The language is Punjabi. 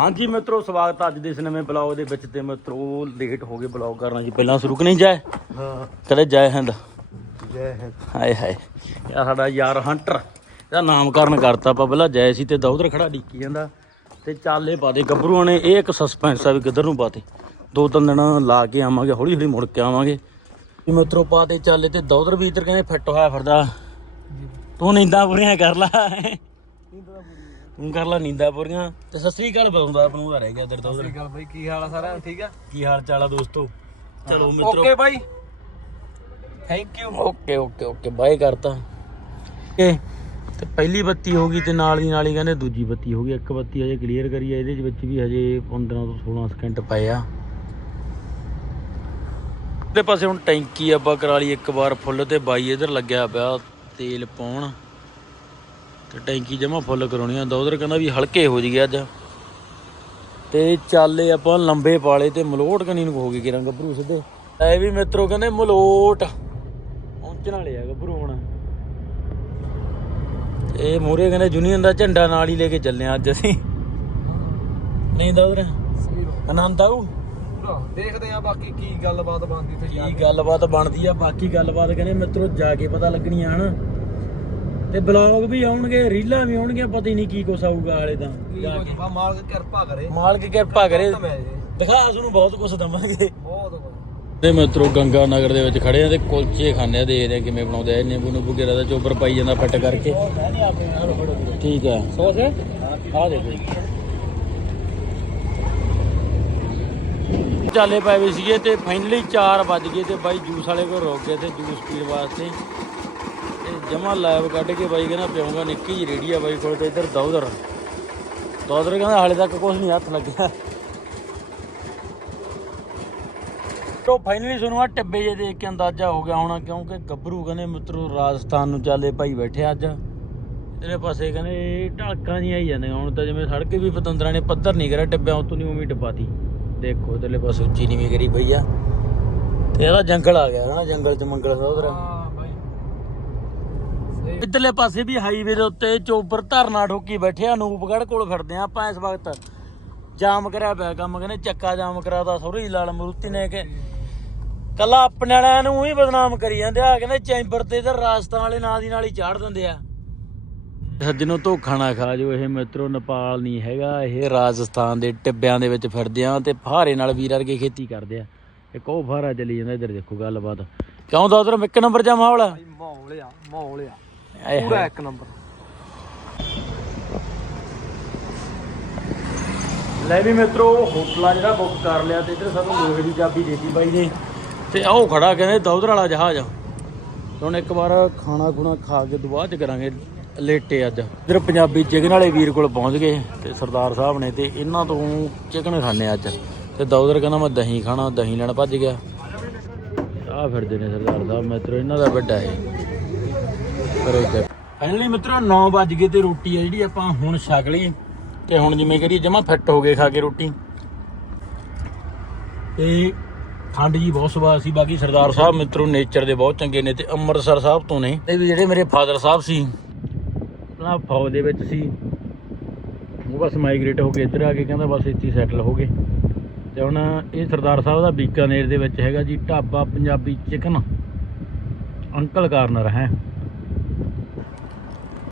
ਹਾਂਜੀ ਮਿੱਤਰੋ ਸਵਾਗਤ ਅੱਜ ਦੇ ਇਸ ਨਵੇਂ ਬਲੌਗ ਦੇ ਵਿੱਚ ਤੇ ਮਿੱਤਰੋ ਲੇਟ ਹੋ ਗਏ ਬਲੌਗ ਕਰਨਾ ਜੀ। ਪਹਿਲਾਂ ਸ਼ੁਰੂ ਨਹੀਂ ਜਾਏ? ਹਾਂ। ਕਦੇ ਜਾਏ ਹੰਦ। ਜੈ ਹੈ ਹਾਏ ਹਾਏ ਇਹ ਸਾਡਾ ਯਾਰ ਹੰਟਰ। ਇਹਦਾ ਨਾਮਕਰਨ ਕਰਤਾ ਆਪਾਂ ਪਹਿਲਾਂ ਜੈ ਸੀ ਤੇ ਦੌਦਰ ਖੜਾ ਡਿੱਕੀ ਜਾਂਦਾ। ਤੇ ਚਾਲੇ ਪਾਦੇ ਗੱਭਰੂਆਂ ਨੇ ਇਹ ਇੱਕ ਸਸਪੈਂਸ ਆ ਵੀ ਕਿੱਧਰ ਨੂੰ ਪਾਤੇ। ਦੋ ਤਿੰਨ ਦਿਨ ਲਾ ਕੇ ਆਵਾਂਗੇ ਹੌਲੀ ਹੌਲੀ ਮੁੜ ਕੇ ਆਵਾਂਗੇ। ਵੀ ਮਿੱਤਰੋ ਪਾਤੇ ਚਾਲੇ ਤੇ ਦੌਦਰ ਵੀ ਇੱਧਰ ਕਹਿੰਦੇ ਫਿੱਟ ਹੋਇਆ ਫਿਰਦਾ। ਤੂੰ ਨੀਂਦਾਂ ਪੂਰੀਆਂ ਕਰ ਲਾ। ਤੂੰ ਕਰ ਲਾ ਨੀਂਦਾਂ ਪੂਰੀਆਂ। ਤੇ ਸਤਿ ਸ੍ਰੀ ਅਕਾਲ ਆਪ ਨੂੰ ਰਹਿ ਗਿਆ ਇੱਧਰ ਦੌਦਰ ਗੱਲ ਬਾਈ ਕੀ ਹਾਲ ਆ ਸਾਰਾ ਠੀਕ ਆ? ਕੀ ਹਾਲ ਚਾਲ ਆ ਦੋਸਤੋ? ਚਲੋ ਮਿੱਤਰੋ। Okay bye. Thank you okay okay okay bye ਕਰਤਾ। ਓਕੇ ਤੇ ਪਹਿਲੀ ਬੱਤੀ ਹੋ ਗਈ ਤੇ ਨਾਲ ਦੀ ਨਾਲ ਹੀ ਕਹਿੰਦੇ ਦੂਜੀ ਬੱਤੀ ਹੋ ਗਈ। ਇੱਕ ਬੱਤੀ ਹਜੇ ਕਲੀਅਰ ਕਰੀ ਆ ਇਹਦੇ ਵਿੱਚ ਵੀ ਹਜੇ 15 ਤੋਂ 16 ਸਕਿੰਟ ਪਏ ਆ। ਤੇ ਪਾਸੇ ਹੁਣ ਟੈਂਕੀ ਆਪਾਂ ਕਰਾ ਲਈ ਇੱਕ ਵਾਰ ਫੁੱਲ ਤੇ ਬਾਈ ਇਧਰ ਲੱਗਿਆ ਪਿਆ ਤੇਲ ਪਾਉਣ। ਤੇ ਟੈਂਕੀ ਜਮਾ ਫੁੱਲ ਕਰਾਉਣੀ ਆ। ਉਧਰ ਕਹਿੰਦਾ ਵੀ ਹਲਕੇ ਹੋ ਜੀਗੇ ਅੱਜ। ਤੇ ਚਾਲੇ ਆਪਾਂ ਲੰਬੇ ਪਾਲੇ ਤੇ ਮਲੋਟ ਕਨੀ ਨੂੰ ਹੋ ਗਏ ਕਿਰਾਂ ਗੱਭਰੂ ਸਿੱਧੇ। ਐ ਵੀ ਮਿੱਤਰੋ ਕਹਿੰਦੇ ਮਲੋਟ। ਪਹੁੰਚਣ ਵਾਲੇ ਆ ਗੱਭਰੂ ਹੁਣ। ਇਹ ਮੂਰੇ ਕਹਿੰਦੇ ਯੂਨੀਅਨ ਦਾ ਝੰਡਾ ਨਾਲ ਹੀ ਲੈ ਕੇ ਚੱਲੇ ਆ ਅੱਜ ਅਸੀਂ। ਨਹੀਂ ਦੌਰ ਆਨੰਦ ਆਊ? ਦੇਖਦੇ ਆ ਬਾਕੀ ਕੀ ਗੱਲਬਾਤ ਬਣਦੀ ਤੇ ਕੀ ਗੱਲਬਾਤ ਬਣਦੀ ਆ ਬਾਕੀ ਗੱਲਬਾਤ ਕਹਿੰਦੇ ਮਿੱਤਰੋ ਜਾ ਕੇ ਪਤਾ ਲੱਗਣੀ ਹਨ। ਤੇ ਬਲੌਗ ਵੀ ਆਉਣਗੇ ਰੀਲਾਂ ਵੀ ਆਉਣਗੀਆਂ ਪਤਾ ਹੀ ਨਹੀਂ ਕੀ ਕੁਛ ਆਊਗਾ ਹਾਲੇ ਤਾਂ ਜਾ ਕੇ। ਬਾ ਮਾਲਕ ਕਿਰਪਾ ਕਰੇ। ਮਾਲਕ ਕਿਰਪਾ ਕਰੇ। ਮੈਂ ਜੀ ਦਿਖਾ ਤੁਹਾਨੂੰ ਬਹੁਤ ਕੁਝ ਦਵਾਂਗੇ। ਬਹੁਤ ਬਹੁਤ ਤੇ ਮਿੱਤਰੋ ਗੰਗਾ ਨਗਰ ਦੇ ਵਿੱਚ ਖੜੇ ਆ ਤੇ ਕੁਲਚੇ ਖਾਂਦੇ ਆ ਦੇਖਦੇ ਆ ਕਿਵੇਂ ਬਣਾਉਂਦੇ ਆ। ਨਿੰਬੂ ਨੂੰ ਵਗੈਰਾ ਦਾ ਚੋਬਰ ਪਾਈ ਜਾਂਦਾ ਫਿੱਟ ਕਰਕੇ। ਠੀਕ ਹੈ ਸੌਸ ਹੈ? ਆ ਦੇਖੋ ਚਾਲੇ ਪਏ ਹੋਏ ਸੀਗੇ ਤੇ ਫਾਈਨਲੀ 4 ਵੱਜ ਗਏ ਤੇ ਬਾਈ ਜੂਸ ਵਾਲੇ ਕੋਲ ਰੁਕ ਗਏ ਤੇ ਜੂਸ ਪੀਣ ਵਾਸਤੇ। ਜਮਾ ਲਾਈਵ ਕੱਢ ਕੇ ਬਾਈ ਕਹਿੰਦਾ ਪਿਆਉਂਗਾ ਨਿੱਕੀ ਜਿਹੀ ਰੇੜੀ ਆ ਬਾਈ ਕੋਲ ਤੇ ਇੱਧਰ ਦੌਦਰ ਦੌਦਰ ਕਹਿੰਦਾ ਹਾਲੇ ਤੱਕ ਕੁਝ ਨਹੀਂ ਹੱਥ ਲੱਗਿਆ। ਤੋ ਫਾਈਨਲੀ ਸੁਣਵਾ ਟੱਬੇ ਜੇ ਦੇਖ ਕੇ ਅੰਦਾਜ਼ਾ ਹੋ ਗਿਆ ਹੋਣਾ, ਕਿਉਂਕਿ ਗੱਭਰੂ ਕਹਿੰਦੇ ਮਿੱਤਰੋ ਰਾਜਸਥਾਨ ਨੂੰ ਚਾਲੇ ਭਾਈ ਬੈਠੇ ਅੱਜ। ਇਹਦੇ ਪਾਸੇ ਕਹਿੰਦੇ ਢਲਕਾਂ ਜੀਆਂ ਆਈ ਜਾਂਦੀਆਂ, ਹੁਣ ਤਾਂ ਜਿਵੇਂ ਸੜਕ ਵੀ ਪਤੰਦਰਾਂ ਨੇ ਪੱਧਰ ਨਹੀਂ ਕਰਿਆ ਟੱਬਿਆਂ ਉਤੋਂ ਨਹੀਂ ਉਵੇਂ ਹੀ ਟਪਾਤੀ ਦੇਖੋ ਇਧਰਲੇ ਪਾਸੇ ਉੱਚੀ ਨੀਵੀਂ ਕਰੀ ਪਈ ਆ। ਤੇ ਇਹਦਾ ਜੰਗਲ ਆ ਗਿਆ, ਹਨਾ, ਜੰਗਲ ਚ ਮੰਗਲ ਦਾ ਇਧਰਲੇ ਪਾਸੇ ਵੀ ਹਾਈਵੇ ਦੇ ਉੱਤੇ ਚੋਬਰ ਧਰਨਾ ਠੋਕੀ ਬੈਠੇ ਆ ਨੂਪਗੜ ਕੋਲ ਫਿਰਦੇ ਆ ਆਪਾਂ ਇਸ ਵਕਤ। ਜਾਮ ਕਰਿਆ ਪਿਆ ਕੰਮ, ਕਹਿੰਦੇ ਚੱਕਾ ਜਾਮ ਕਰਾਤਾ ਸਹੁਰੇ ਲਾਲ ਮਰੂਤੀ ਨੇ ਕਿ ਕੱਲਾ ਆਪਣੇ ਵਾਲਿਆਂ ਨੂੰ ਹੀ ਬਦਨਾਮ ਕਰੀ ਜਾਂਦੇ ਆ, ਕਹਿੰਦੇ ਚੈਂਬਰ ਤੇ ਇਧਰ ਰਾਜਸਥਾਨ ਵਾਲੇ ਨਾਲ ਦੀ ਨਾਲ ਹੀ ਚਾੜ ਦਿੰਦੇ ਆ। ਸੱਜਣੋ ਧੋਖਾ ਨਾ ਖਾ ਜੋ ਇਹ ਮਿੱਤਰੋ ਨੇਪਾਲ ਨਹੀਂ ਹੈਗਾ, ਇਹ ਰਾਜਸਥਾਨ ਦੇ ਟਿੱਬਿਆਂ ਦੇ ਵਿੱਚ ਫਿਰਦੇ ਆ ਤੇ ਫਹਾਰੇ ਨਾਲ ਵੀਰ ਵਰਗੇ ਖੇਤੀ ਕਰਦੇ ਆ। ਇੱਕ ਉਹ ਫਹਾਰਾ ਚੱਲੀ ਜਾਂਦਾ, ਇੱਧਰ ਦੇਖੋ ਗੱਲਬਾਤ। ਕਿਉਂ ਦਾ ਉਧਰ ਇੱਕ ਨੰਬਰ ਜਾ ਮਾਹੌਲ ਮਾਹੌਲ ਆ ਮਾਹੌਲ ਆ। ਆਏ ਪੂਰਾ ਹਾਏ। ਇੱਕ ਨੰਬਰ। ਲੈ ਵੀ ਮਿੱਤਰੋ ਹੋਟਲਾ ਜਿਹੜਾ ਬੁੱਕ ਕਰ ਲਿਆ ਤੇ ਇੱਧਰ ਸਾਨੂੰ ਲੋਹੇ ਦੀ ਚਾਬੀ ਦੇਤੀ ਬਾਈ ਨੇ। ਤੇ ਆਹ ਉਹ ਖੜਾ ਕਹਿੰਦੇ ਦੌਦਰ ਵਾਲਾ ਜਹਾਜ਼। ਤੇ ਹੁਣ ਇੱਕ ਵਾਰ ਖਾਣਾ ਖੁਣਾ ਖਾ ਕੇ ਬਾਅਦ ਚ ਕਰਾਂਗੇ ਲੇਟੇ ਅੱਜ। ਇੱਧਰ ਪੰਜਾਬੀ ਚਿਕਨ ਵਾਲੇ ਵੀਰ ਕੋਲ ਪਹੁੰਚ ਗਏ ਤੇ ਸਰਦਾਰ ਸਾਹਿਬ ਨੇ ਤੇ ਇਹਨਾਂ ਤੋਂ ਚਿਕਨ ਖਾਣੇ ਅੱਜ। ਤੇ ਦੌਦਰ ਕਹਿੰਦਾ ਮੈਂ ਦਹੀਂ ਖਾਣਾ ਦਹੀਂ ਲੈਣ ਭੱਜ ਗਿਆ। ਆ ਫਿਰਦੇ ਨੇ ਸਰਦਾਰ ਸਾਹਿਬ ਮਿੱਤਰੋ ਇਹਨਾਂ ਦਾ ਵੱਡਾ ਹੈ ਕਰੋ ਚੈੱਕ ਫਾਈਨਲੀ ਮਿੱਤਰੋ 9 ਵੱਜ ਗਏ ਤੇ ਰੋਟੀ ਆ ਜਿਹੜੀ ਆਪਾਂ ਹੁਣ ਛਕ ਲਈ ਤੇ ਹੁਣ ਜਿਵੇਂ ਕਰੀਏ, ਜਮਾ ਫਿੱਟ ਹੋ ਗਏ ਖਾ ਕੇ ਰੋਟੀ। ਤੇ ਠੰਡ ਜੀ ਬਹੁਤ ਸਵਾਦ ਸੀ। ਬਾਕੀ ਸਰਦਾਰ ਸਾਹਿਬ ਮਿੱਤਰੋ ਨੇਚਰ ਦੇ ਬਹੁਤ ਚੰਗੇ ਨੇ ਤੇ ਅੰਮ੍ਰਿਤਸਰ ਸਾਹਿਬ ਤੋਂ ਨੇ। ਤੇ ਵੀ ਜਿਹੜੇ ਮੇਰੇ ਫਾਦਰ ਸਾਹਿਬ ਸੀ ਪਹਿਲਾਂ ਫੌਜ ਦੇ ਵਿੱਚ ਸੀ। ਉਹ ਬਸ ਮਾਈਗ੍ਰੇਟ ਹੋ ਕੇ ਇੱਧਰ ਆ ਕੇ ਕਹਿੰਦਾ ਬਸ ਇੱਥੇ ਸੈਟਲ ਹੋ ਗਏ। ਤੇ ਹੁਣ ਇਹ ਸਰਦਾਰ ਸਾਹਿਬ ਦਾ ਬੀਕਾਨੇਰ ਦੇ ਵਿੱਚ ਹੈਗਾ ਜੀ, dhaba Punjabi chicken uncle corner ਹੈ।